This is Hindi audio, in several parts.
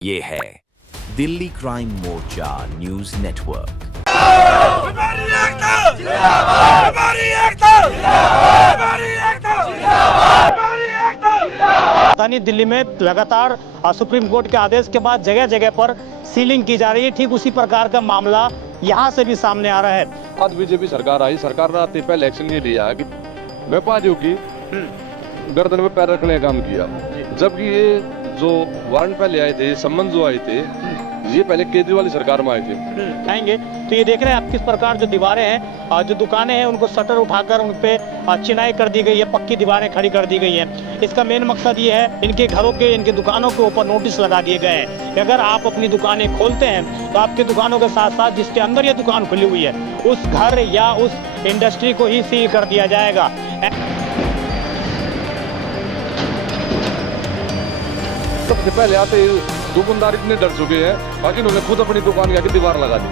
ये है दिल्ली क्राइम मोर्चा न्यूज नेटवर्क। राजधानी दिल्ली में लगातार सुप्रीम कोर्ट के आदेश के बाद जगह जगह पर सीलिंग की जा रही है। ठीक उसी प्रकार का मामला यहाँ से भी सामने आ रहा है। आज बीजेपी सरकार आई, सरकार ने आते पहले एक्शन ये लिया कि व्यापारियों की गर्दन में पैर रखने का काम किया, जबकि ये जो वारंट पहले आए थे, सम्मन जो आए थे, ये पहले केजरीवाल की सरकार में आए थे। आएंगे तो ये देख रहे हैं आप किस प्रकार जो दीवारें हैं, जो दुकानें हैं, उनको शटर उठाकर उन पे चिनाई कर दी गई है, पक्की दीवारें खड़ी कर दी गई हैं। इसका मेन मकसद ये है, इनके घरों के, इनके दुकानों के ऊपर नोटिस लगा दिए गए हैं कि अगर आप अपनी दुकानें खोलते हैं तो आपके दुकानों के साथ साथ जिसके अंदर ये दुकान खुली हुई है उस घर या उस इंडस्ट्री को ही सील कर दिया जाएगा। सबसे पहले आते दुकानदार इतने डर चुके हैं, बाकी उन्होंने खुद अपनी दुकान की दीवार लगा दी।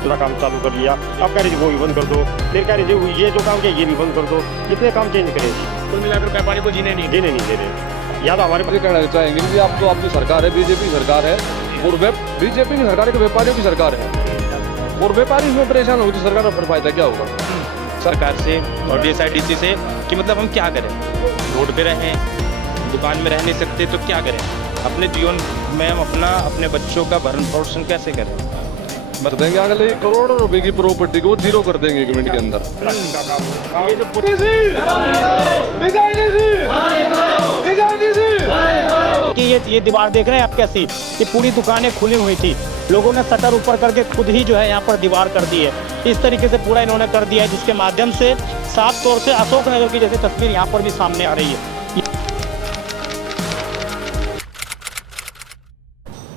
पूरा काम चालू कर लिया, अब कह रहे वो भी बंद कर दो, फिर कह रहे ये जो काम किया ये भी बंद कर दो, इतने काम चेंज करेंगे। कुल मिलाकर व्यापारी को जीने नहीं दे रहे। या तो हमारे पास कहना चाहेंगे कि आप तो आपकी सरकार है, बीजेपी सरकार है, और बीजेपी की सरकार है, व्यापारियों की सरकार है, और व्यापारी इसमें परेशान होगी तो सरकार का फिर फायदा क्या होगा सरकार से और DSIDC से कि मतलब हम क्या करें, रोड पे रहें, दुकान में रह नहीं सकते तो क्या करें, अपने जीवन में हम अपने बच्चों का भरण पोषण कैसे करें। बता देंगे अगले करोड़ों रुपए की प्रॉपर्टी को जीरो कर देंगे 1 मिनट के अंदर। कि ये दीवार देख रहे हैं आप कैसी, ये पूरी दुकानें खुली हुई थी, लोगों ने शटर ऊपर करके खुद ही जो है यहाँ पर दीवार कर दी है। इस तरीके से पूरा इन्होंने कर दिया है, जिसके माध्यम से साफ तौर से अशोक नगर की जैसी तस्वीर यहाँ पर भी सामने आ रही है।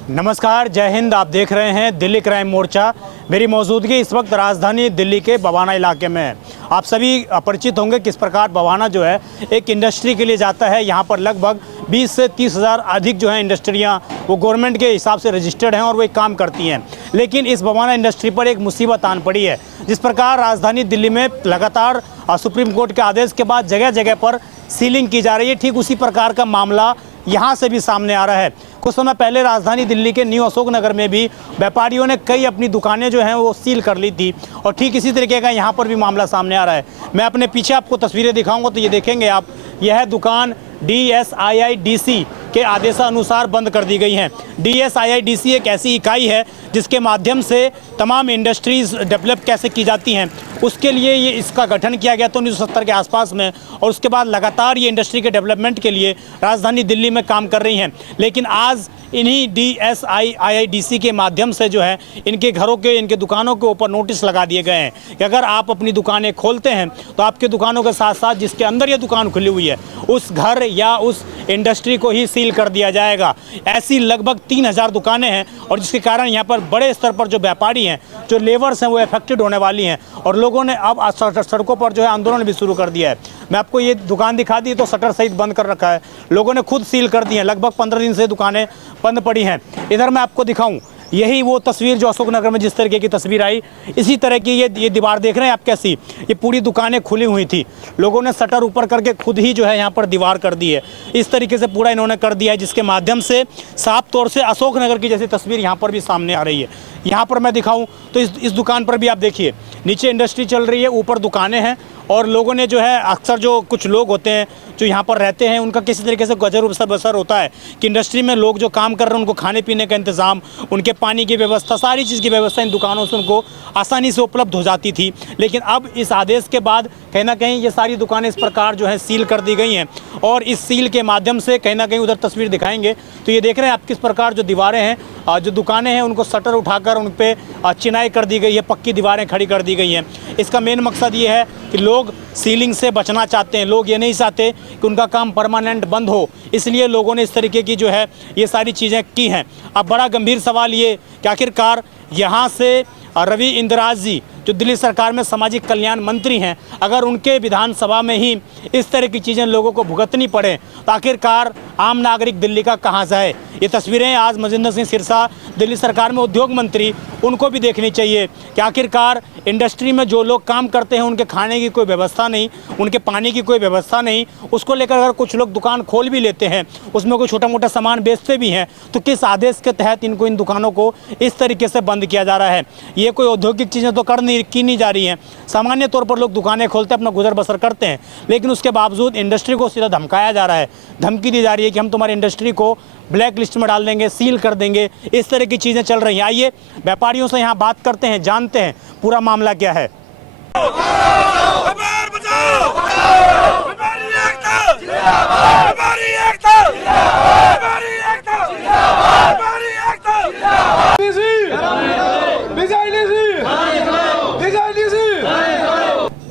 नमस्कार, जय हिंद। आप देख रहे हैं दिल्ली क्राइम मोर्चा। मेरी मौजूदगी इस वक्त राजधानी दिल्ली के बवाना इलाके में है। आप सभी परिचित होंगे किस प्रकार बवाना जो है एक इंडस्ट्री के लिए जाता है। यहाँ पर लगभग 20 से 30 हज़ार अधिक जो है इंडस्ट्रियाँ वो गवर्नमेंट के हिसाब से रजिस्टर्ड हैं और वो एक काम करती हैं। लेकिन इस बवाना इंडस्ट्री पर एक मुसीबत आन पड़ी है। जिस प्रकार राजधानी दिल्ली में लगातार सुप्रीम कोर्ट के आदेश के बाद जगह जगह पर सीलिंग की जा रही है, ठीक उसी प्रकार का मामला यहाँ से भी सामने आ रहा है। कुछ समय पहले राजधानी दिल्ली के न्यू अशोक नगर में भी व्यापारियों ने कई अपनी दुकानें जो हैं वो सील कर ली थी, और ठीक इसी तरीके का यहाँ पर भी मामला सामने आ रहा है। मैं अपने पीछे आपको तस्वीरें दिखाऊंगा तो ये देखेंगे आप, यह दुकान DSIDC के आदेशानुसार बंद कर दी गई हैं। DSIDC एक ऐसी इकाई है जिसके माध्यम से तमाम इंडस्ट्रीज़ डेवलप कैसे की जाती हैं, उसके लिए ये इसका गठन किया गया था 1970 के आसपास में, और उसके बाद लगातार ये इंडस्ट्री के डेवलपमेंट के लिए राजधानी दिल्ली में काम कर रही हैं। लेकिन आज इन्हीं DSIDC के माध्यम से जो है इनके घरों के, इनके दुकानों के ऊपर नोटिस लगा दिए गए हैं कि अगर आप अपनी दुकानें खोलते हैं तो आपके दुकानों के साथ साथ जिसके अंदर ये दुकान खुली हुई है उस घर या उस इंडस्ट्री को ही सील कर दिया जाएगा। ऐसी लगभग 3000 दुकानें हैं, और जिसके कारण यहाँ पर बड़े स्तर पर जो व्यापारी हैं, जो लेबर्स हैं, वो अफेक्टेड होने वाली हैं, और लोगों ने अब सड़कों पर जो है आंदोलन भी शुरू कर दिया है। मैं आपको ये दुकान दिखा दी तो शटर सहित बंद कर रखा है, लोगों ने खुद सील कर दी है। लगभग 15 दिन से दुकानें बंद पड़ी हैं। इधर मैं आपको दिखाऊं, यही वो तस्वीर जो अशोक नगर में जिस तरीके की तस्वीर आई, इसी तरह की ये दीवार देख रहे हैं आप कैसी, ये पूरी दुकानें खुली हुई थी, लोगों ने शटर ऊपर करके खुद ही जो है यहाँ पर दीवार कर दी है। इस तरीके से पूरा इन्होंने कर दिया है, जिसके माध्यम से साफ तौर से अशोक नगर की जैसी तस्वीर यहाँ पर भी सामने आ रही है। यहाँ पर मैं दिखाऊं तो इस दुकान पर भी आप देखिए, नीचे इंडस्ट्री चल रही है, ऊपर दुकानें हैं, और लोगों ने जो है अक्सर जो कुछ लोग होते हैं जो यहाँ पर रहते हैं, उनका किसी तरीके से गुजर बसर होता है कि इंडस्ट्री में लोग जो काम कर रहे हैं उनको खाने पीने का इंतज़ाम, उनके पानी की व्यवस्था, सारी चीज़ की व्यवस्था इन दुकानों से उनको आसानी से उपलब्ध हो जाती थी। लेकिन अब इस आदेश के बाद कहीं ना कहीं ये सारी दुकानें इस प्रकार जो है सील कर दी गई हैं, और इस सील के माध्यम से कहीं ना कहीं उधर तस्वीर दिखाएंगे तो ये देख रहे हैं आप किस प्रकार जो दीवारें हैं, जो दुकानें हैं, उनको शटर उठाकर उन पर चिनाई कर दी गई है, पक्की दीवारें खड़ी कर दी गई हैं। इसका मेन मकसद ये है कि लोग सीलिंग से बचना चाहते हैं, लोग ये नहीं चाहते कि उनका काम परमानेंट बंद हो, इसलिए लोगों ने इस तरीके की जो है ये सारी चीज़ें की हैं। अब बड़ा गंभीर सवाल ये कि आखिरकार यहाँ से रवि इंदिराज जी जो दिल्ली सरकार में सामाजिक कल्याण मंत्री हैं, अगर उनके विधानसभा में ही इस तरह की चीज़ें लोगों को भुगतनी पड़े तो आखिरकार आम नागरिक दिल्ली का कहाँ जाए। ये तस्वीरें आज मजिंदर सिंह सिरसा दिल्ली सरकार में उद्योग मंत्री, उनको भी देखनी चाहिए कि आखिरकार इंडस्ट्री में जो लोग काम करते हैं उनके खाने की कोई व्यवस्था नहीं, उनके पानी की कोई व्यवस्था नहीं। उसको लेकर अगर कुछ लोग दुकान खोल भी लेते हैं, उसमें कोई छोटा मोटा सामान बेचते भी हैं, तो किस आदेश के तहत इनको इन दुकानों को इस तरीके से बंद किया जा रहा है। ये कोई औद्योगिक चीज़ें तो की नहीं जा रही हैं। सामान्य तौर पर लोग दुकानें खोलते अपना गुजर बसर करते हैं, लेकिन उसके बावजूद इंडस्ट्री को सीधा धमकाया जा रहा है, धमकी दी जा रही है कि हम तुम्हारी इंडस्ट्री को ब्लैक लिस्ट में डाल देंगे, सील कर देंगे। इस तरह की चीज़ें चल रही हैं। आइए व्यापारियों से यहाँ बात करते हैं, जानते हैं पूरा मामला क्या है।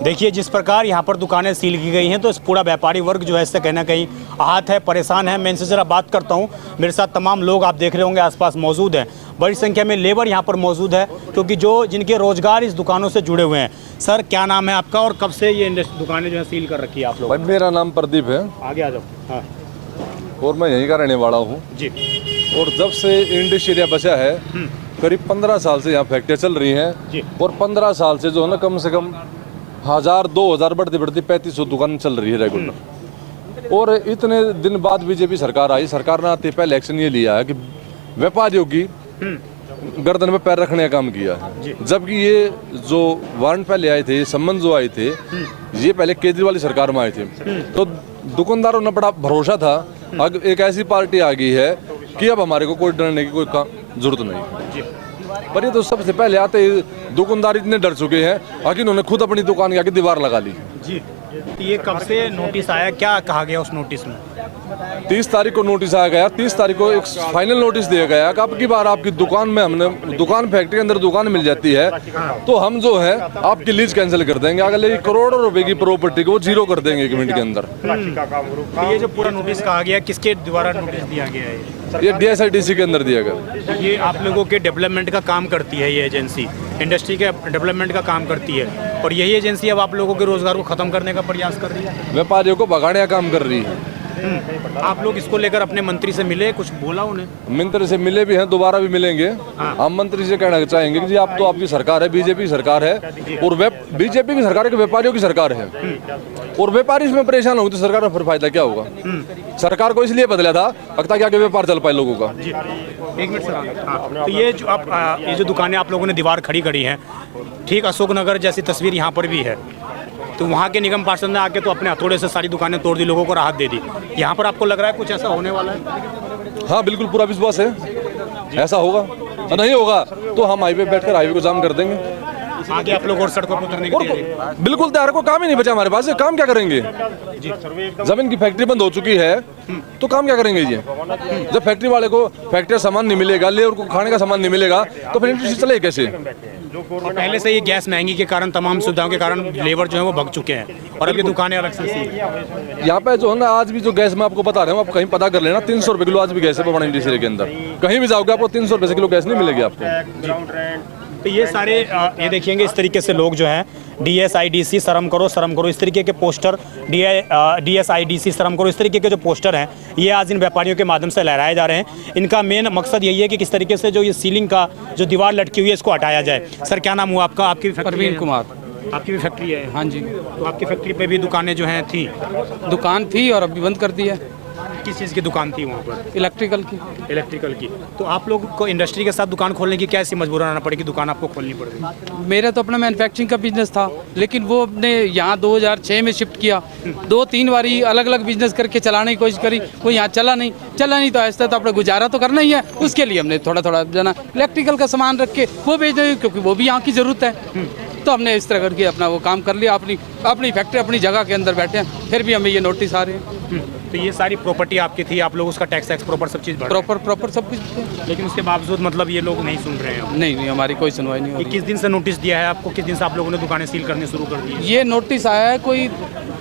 देखिए जिस प्रकार यहाँ पर दुकानें सील की गई हैं, तो इस पूरा व्यापारी वर्ग जो है इससे कहीं ना कहीं आहत है, परेशान है। मैं इनसे ज़रा बात करता हूँ। मेरे साथ तमाम लोग आप देख रहे होंगे आसपास मौजूद हैं, बड़ी संख्या में लेबर यहाँ पर मौजूद है, क्योंकि जिनके रोजगार इस दुकानों से जुड़े हुए हैं। सर क्या नाम है आपका और कब से ये दुकानें जो है सील कर रखी है आप लोग? भाई मेरा नाम प्रदीप है। आगे आ जाओ। हाँ और मैं यहीं का रहने वाला हूँ जी। और जब से इंडस्ट्री एरिया बचा है करीब 15 साल से यहाँ फैक्ट्रियाँ चल रही हैं जी। और 15 साल से जो है ना कम से कम 1000-2000 बढ़ती 3500 दुकान चल रही है रेगुलर। और इतने दिन बाद बीजेपी सरकार आई। सरकार ने आते पहले एक्शन ये लिया है कि व्यापारियों की गर्दन पे पैर रखने का काम किया है। जबकि ये जो वारंट पहले आए थे, सम्मन जो आए थे, ये पहले केजरीवाल सरकार में आए थे, तो दुकानदारों ने बड़ा भरोसा था। अब एक ऐसी पार्टी आ गई है कि अब हमारे को कोई डरने की कोई जरूरत नहीं। पर ये तो सबसे पहले आते ही दुकानदार इतने डर चुके हैं कि इन्होंने खुद अपनी दुकान के आगे दीवार लगा ली जी। ये कब से नोटिस आया, क्या कहा गया उस नोटिस में? 30 तारीख को नोटिस आया गया। 30 तारीख को एक फाइनल नोटिस दिया गया कि अब की बार आपकी दुकान में हमने दुकान फैक्ट्री के अंदर दुकान मिल जाती है तो हम जो है आपकी लीज कैंसिल कर देंगे, अगले करोड़ों रुपए की प्रॉपर्टी को जीरो कर देंगे 1 मिनट के अंदर। तो ये जो पूरा नोटिस कहा गया, किसके द्वारा नोटिस दिया गया है? ये DSIDC के अंदर दिया गया। ये आप लोगों के डेवलपमेंट का काम करती है, ये एजेंसी इंडस्ट्री के डेवलपमेंट का काम करती है, और यही एजेंसी अब आप लोगों के रोजगार को खत्म करने का प्रयास कर रही है, व्यापारियों को भगाने का काम कर रही है। आप लोग इसको लेकर अपने मंत्री से मिले, कुछ बोला उन्हें? मंत्री से मिले भी हैं, दोबारा भी मिलेंगे। हम मंत्री से कहना चाहेंगे कि जी आप तो आपकी सरकार है, बीजेपी सरकार है, और बीजेपी की सरकार है कि व्यापारियों की सरकार है, और व्यापारी इसमें परेशान होंगे तो सरकार का फिर फायदा क्या होगा? सरकार को इसलिए बदला था ताकि आगे व्यापार चल पाए लोगों का। एक मिनट सर। तो ये जो आप ये जो दुकानें आप लोगों ने दीवार खड़ी करी हैं, ठीक अशोकनगर जैसी तस्वीर यहाँ पर भी है, तो वहाँ के निगम पार्षद ने आके तो अपने हथौड़े से सारी दुकानें तोड़ दी, लोगों को राहत दे दी। यहाँ पर आपको लग रहा है कुछ ऐसा होने वाला है? हाँ बिल्कुल, पूरा विश्वास है ऐसा होगा। और नहीं होगा तो हम हाईवे बैठकर हाईवे को जाम कर देंगे। आगे आप लोग और सड़कों पर उतरने के लिए बिल्कुल तैयार। को काम ही नहीं बचा हमारे पास, काम क्या करेंगे? जमीन की फैक्ट्री बंद हो चुकी है तो काम क्या करेंगे ये? जब फैक्ट्री वाले को फैक्ट्री सामान नहीं मिलेगा, लेबर को खाने का सामान नहीं मिलेगा, तो फिर इंडस्ट्री चले कैसे? और पहले से ये गैस महंगी के कारण, तमाम सुविधाओं के कारण लेबर जो है वो भग चुके हैं, और अभी दुकानें अलग से सी। यहाँ पे जो है ना, आज भी जो गैस मैं आपको बता रहा हूँ, आप कहीं पता कर लेना, 300 रुपए किलो आज भी गैस है पवाना इंडस्ट्री के अंदर। कहीं भी जाओगे आपको 300 रुपए से किलो गैस नहीं मिलेगी आपको। तो ये सारे ये देखिएंगे इस तरीके से लोग जो हैं DSIDC शर्म करो इस तरीके के पोस्टर, DSIDC शर्म करो इस तरीके के जो पोस्टर हैं, ये आज इन व्यापारियों के माध्यम से लहराए जा रहे हैं। इनका मेन मकसद यही है कि किस तरीके से जो ये सीलिंग का जो दीवार लटकी हुई है इसको हटाया जाए। सर क्या नाम हुआ आपका? आपकी परवीन कुमार। आपकी भी फैक्ट्री है? हाँ जी। तो आपकी फैक्ट्री पे भी दुकानें जो हैं थी? दुकान थी और अभी बंद कर दी है। किस चीज़ की दुकान थी वहाँ पर? इलेक्ट्रिकल की। इलेक्ट्रिकल की। तो आप लोग को इंडस्ट्री के साथ दुकान खोलने की क्या ऐसी मजबूरन आना पड़ी कि दुकान आपको खोलनी पड़ गई? मेरा तो अपना मैन्युफैक्चरिंग का बिजनेस था, लेकिन वो अपने यहाँ 2006 में शिफ्ट किया। 2-3 बारी अलग अलग बिजनेस करके चलाने की कोशिश करी, वो यहाँ चला नहीं तो ऐसा तो अपना गुजारा तो करना ही है। उसके लिए हमने थोड़ा थोड़ा जना इलेक्ट्रिकल का सामान रख के वो बेच दें, क्योंकि वो भी यहाँ की ज़रूरत है। तो हमने इस तरह करके अपना वो काम कर लिया, अपनी फैक्ट्री अपनी जगह के अंदर बैठे हैं, फिर भी हमें ये नोटिस आ रहे हैं। तो ये सारी प्रॉपर्टी आपकी थी, आप लोग उसका टैक्स प्रॉपर सब चीज़ प्रॉपर सब कुछ, लेकिन उसके बावजूद मतलब ये लोग नहीं सुन रहे हैं? नहीं हमारी कोई सुनवाई नहीं हो रही। किस दिन से नोटिस दिया है आपको? किस दिन से आप लोगों ने दुकानें सील करनी शुरू कर दी है? ये नोटिस आया है कोई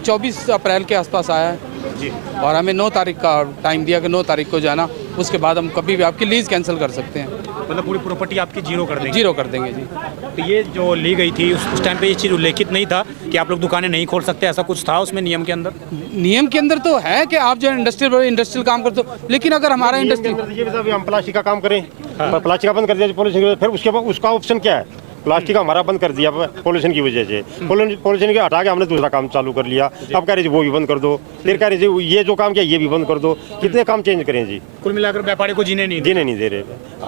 24 अप्रैल के आसपास आया है। और हमें 9 तारीख का टाइम दिया कि 9 तारीख को जाना, उसके बाद हम कभी भी आपकी लीज कैंसिल कर सकते हैं। मतलब पूरी प्रॉपर्टी आपकी जीरो कर देंगे? जीरो कर देंगे जी। तो ये जो ली गई थी उस टाइम पे ये चीज़ उल्लेखित नहीं था कि आप लोग दुकानें नहीं खोल सकते, ऐसा कुछ था उसमें नियम के अंदर? नियम के अंदर तो है कि आप जो इंडस्ट्रियल काम करते हो, लेकिन अगर हमारा इंडस्ट्री ये भी साहब हम प्लास्टिक का काम करें, प्लास्टिक का बंद कर दिया पॉलिथीन, फिर उसके बाद उसका ऑप्शन क्या है? प्लास्टिक का हमारा बंद कर दिया पॉल्यूशन की वजह से, पॉल्यूशन के हटा के हमने दूसरा काम चालू कर लिया। अब कह रहे जी वो भी बंद कर दो, फिर कह रहे जी ये जो काम किया ये भी बंद कर दो। कितने काम चेंज करें जी? कुल मिलाकर व्यापारी को जीने नहीं दे रहे।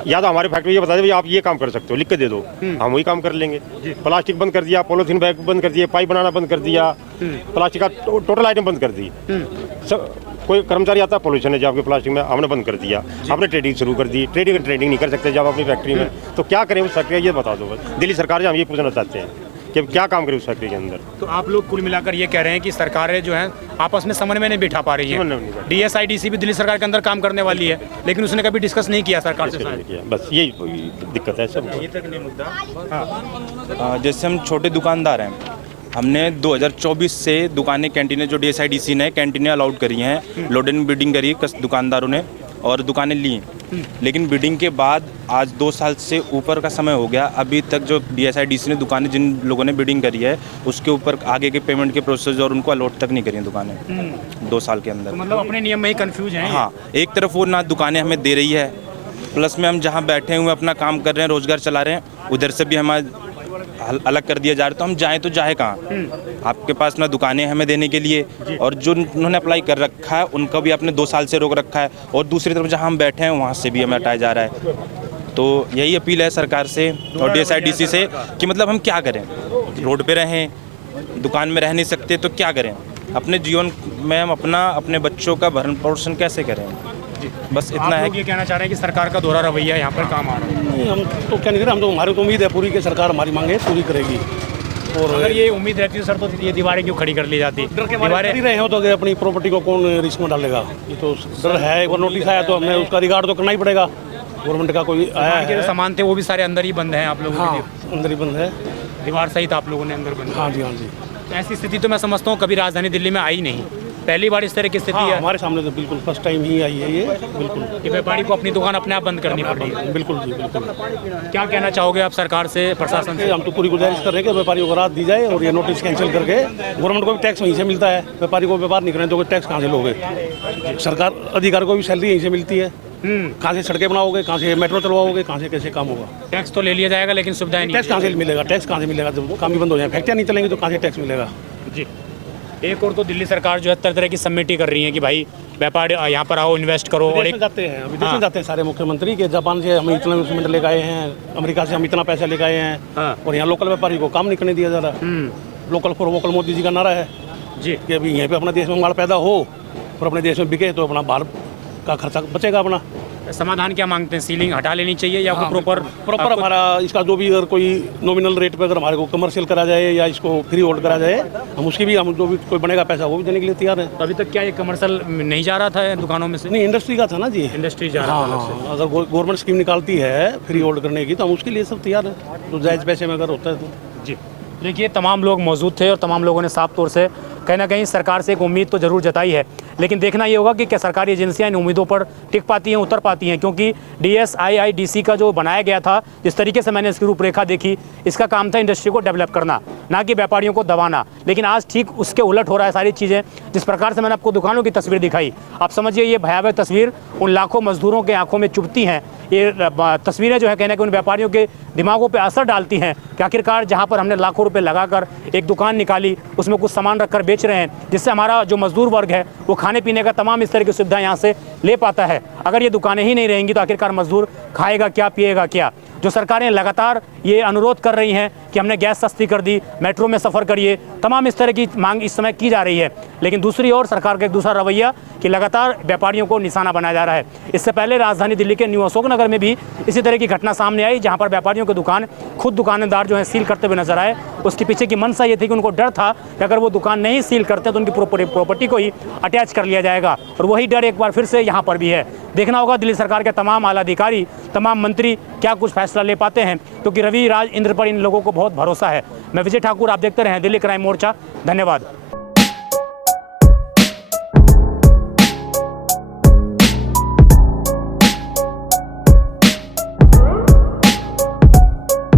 या तो हमारे फैक्ट्री ये बता दे आप ये काम कर सकते हो, लिख के दे दो, हम वही काम कर लेंगे। प्लास्टिक बंद कर दिया, पॉलिथीन बैग बंद कर दिया, पाइप बनाना बंद कर दिया, प्लास्टिक का टोटल आइटम बंद कर दी। कोई कर्मचारी आता है पॉल्यूशन है जो आपके प्लास्टिक में, हमने बंद कर दिया। आपने ट्रेडिंग शुरू कर दी, ट्रेडिंग नहीं कर सकते जब अपनी फैक्ट्री में, तो क्या करें उस फैक्ट्री? ये बता दो बस। दिल्ली सरकार से हम ये पूछना चाहते हैं कि क्या काम करें उस फैक्ट्री के अंदर। तो आप लोग कुल मिलाकर ये कह रहे हैं कि सरकारें जो हैं आपस में समन्वय नहीं बिठा पा रही है। DSIDC भी दिल्ली सरकार के अंदर काम करने वाली है, लेकिन उसने कभी डिस्कस नहीं किया सरकार से। बस यही दिक्कत है सब। जैसे हम छोटे दुकानदार हैं, हमने 2024 से दुकानें कैंटीनें जो DSIDC ने कैंटीनें अलाउड करी हैं, लोड एंड बिडिंग करी दुकानदारों ने और दुकानें ली। लेकिन बिडिंग के बाद आज 2 साल से ऊपर का समय हो गया, अभी तक जो DSIDC ने दुकानें जिन लोगों ने बिडिंग करी है उसके ऊपर आगे के पेमेंट के प्रोसेस और उनको अलॉट तक नहीं करी हैं दुकानें 2 साल के अंदर। तो मतलब अपने नियम में ही कंफ्यूज हैं। हाँ, एक तरफ वो ना दुकानें हमें दे रही है, प्लस में हम जहाँ बैठे हुए अपना काम कर रहे हैं, रोजगार चला रहे हैं, उधर से भी हमारे अलग कर दिया जा रहा है। तो हम जाएँ तो जाए कहाँ? आपके पास ना दुकानें हमें देने के लिए, और जो उन्होंने अप्लाई कर रखा है उनका भी आपने 2 साल से रोक रखा है, और दूसरी तरफ जहाँ हम बैठे हैं वहाँ से भी हमें हटाया जा रहा है। तो यही अपील है सरकार से और DSIDC से कि मतलब हम क्या करें? रोड पे रहें, दुकान में रह नहीं सकते तो क्या करें? अपने जीवन में हम अपने बच्चों का भरण पोषण कैसे करें? बस इतना है। ये कहना चाह रहे हैं कि सरकार का दोहरा रवैया यहाँ पर काम आ रहा है। नहीं, हम तो क्या नहीं कर रहे, हम तो हमारी तो उम्मीद है पूरी कि सरकार हमारी मांगे पूरी करेगी। और अगर ये उम्मीद रहती है सर तो ये दीवारें क्यों खड़ी कर ली जाती? दीवारें कर ही रहे हो तो अपनी प्रॉपर्टी को कौन रिस्क में डालेगा? ये तो डर है। एक बार नोटिस आया तो हमें उसका रिगार्ड तो करना ही पड़ेगा। गवर्नमेंट का कोई आया है, जो सामान थे वो भी सारे अंदर ही बंद हैं आप लोगों हाँ, अंदर ही बंद है, दीवार सहित आप लोगों ने अंदर बंद। हाँ जी, हाँ जी। ऐसी स्थिति तो मैं समझता हूँ कभी राजधानी दिल्ली में आई नहीं, पहली बार इस तरह की स्थिति है। हमारे सामने तो बिल्कुल फर्स्ट टाइम ही आई है ये, बिल्कुल। कि व्यापारी को अपनी दुकान अपने आप बंद करनी पड़ रही है। बिल्कुल जी, बिल्कुल। क्या कहना चाहोगे आप सरकार से, प्रशासन से? हम तो पूरी गुजारिश कर रहे हैं कि व्यापारियों को राहत दी जाए और ये नोटिस कैंसिल करके, गवर्नमेंट को भी टैक्स वहीं से मिलता है, व्यापारी को व्यापार नहीं करें तो टैक्स कहाँ से लोगे? सरकार अधिकारी को भी सैलरी यहीं से मिलती है, कहाँ से सड़कें बनाओगे, कहाँ से मेट्रो चलवाओगे, कहाँ से कैसे काम होगा? टैक्स तो ले लिया जाएगा लेकिन सुविधाएं नहीं। टैक्स कहाँ से मिलेगा? टैक्स कहाँ से मिलेगा जब काम ही बंद हो जाए? फैक्ट्रियाँ नहीं चलेंगी तो कहाँ से टैक्स मिलेगा? जी। एक और तो दिल्ली सरकार जो है तरह तरह की समिति कर रही है कि भाई व्यापारी यहाँ पर आओ, इन्वेस्ट करो। और एक जाते हैं, विदेश में जाते हैं सारे मुख्यमंत्री के, जापान से हम इतना इन्वेस्टमेंट लेकर आए हैं, अमेरिका से हम इतना पैसा लेकर आए हैं, और यहाँ लोकल व्यापारी को काम नहीं करने दिया जा रहा। Local for vocal Modi ji का नारा है जी, कि अभी यहीं पे अपने देश में माल पैदा हो और अपने देश में बिके तो अपना बाहर का खर्चा बचेगा अपना। समाधान क्या मांगते हैं? सीलिंग हटा लेनी चाहिए या प्रॉपर हमारा इसका जो भी अगर कोई नॉमिनल रेट पे अगर हमारे को कमर्शियल करा जाए या इसको फ्री होल्ड करा जाए, हम उसकी भी, हम जो भी कोई बनेगा पैसा वो भी देने के लिए तैयार है। तो अभी तक क्या ये कमर्शियल नहीं जा रहा था दुकानों में से? नहीं, इंडस्ट्री का था ना जी, इंडस्ट्री जा रहा था। हाँ, अगर गवर्नमेंट स्कीम निकालती है फ्री होल्ड करने की तो हम उसके लिए सब तैयार है, तो जायज़ पैसे में अगर होता है तो। जी देखिए, तमाम लोग मौजूद थे और तमाम लोगों ने साफ तौर से कहीं ना कहीं सरकार से एक उम्मीद तो ज़रूर जताई है, लेकिन देखना ये होगा कि क्या सरकारी एजेंसियां इन उम्मीदों पर टिक पाती हैं, उतर पाती हैं। क्योंकि DSIDC का जो बनाया गया था, जिस तरीके से मैंने इसकी रूपरेखा देखी, इसका काम था इंडस्ट्री को डेवलप करना, ना कि व्यापारियों को दबाना। लेकिन आज ठीक उसके उलट हो रहा है सारी चीज़ें। जिस प्रकार से मैंने आपको दुकानों की तस्वीर दिखाई, आप समझिए ये भयावह तस्वीर उन लाखों मजदूरों के आंखों में चुभती हैं। ये तस्वीरें जो है कहने के उन व्यापारियों के दिमागों पे असर डालती हैं कि आखिरकार जहाँ पर हमने लाखों रुपए लगाकर एक दुकान निकाली, उसमें कुछ सामान रखकर बेच रहे हैं, जिससे हमारा जो मजदूर वर्ग है वो खाने पीने का तमाम इस तरह की सुविधा यहाँ से ले पाता है। अगर ये दुकानें ही नहीं रहेंगी तो आखिरकार मजदूर खाएगा क्या, पिएगा क्या? जो सरकारें लगातार ये अनुरोध कर रही हैं कि हमने गैस सस्ती कर दी, मेट्रो में सफ़र करिए, तमाम इस तरह की मांग इस समय की जा रही है। लेकिन दूसरी ओर सरकार का एक दूसरा रवैया कि लगातार व्यापारियों को निशाना बनाया जा रहा है। इससे पहले राजधानी दिल्ली के न्यू अशोक नगर में भी इसी तरह की घटना सामने आई, जहाँ पर व्यापारियों की दुकान खुद दुकानदार जो है सील करते हुए नजर आए। उसके पीछे की मंशा ये थी कि उनको डर था कि अगर वो दुकान नहीं सील करते तो उनकी प्रॉपर्टी को ही अटैच कर लिया जाएगा, और वही डर एक बार फिर से यहाँ पर भी है। देखना होगा दिल्ली सरकार के तमाम आला अधिकारी, तमाम मंत्री क्या कुछ फैसला ले पाते हैं, क्योंकि रवि राज इंद्र पर इन लोगों को बहुत भरोसा है। मैं विजय ठाकुर, आप देखते रहें दिल्ली क्राइम मोर्चा। धन्यवाद।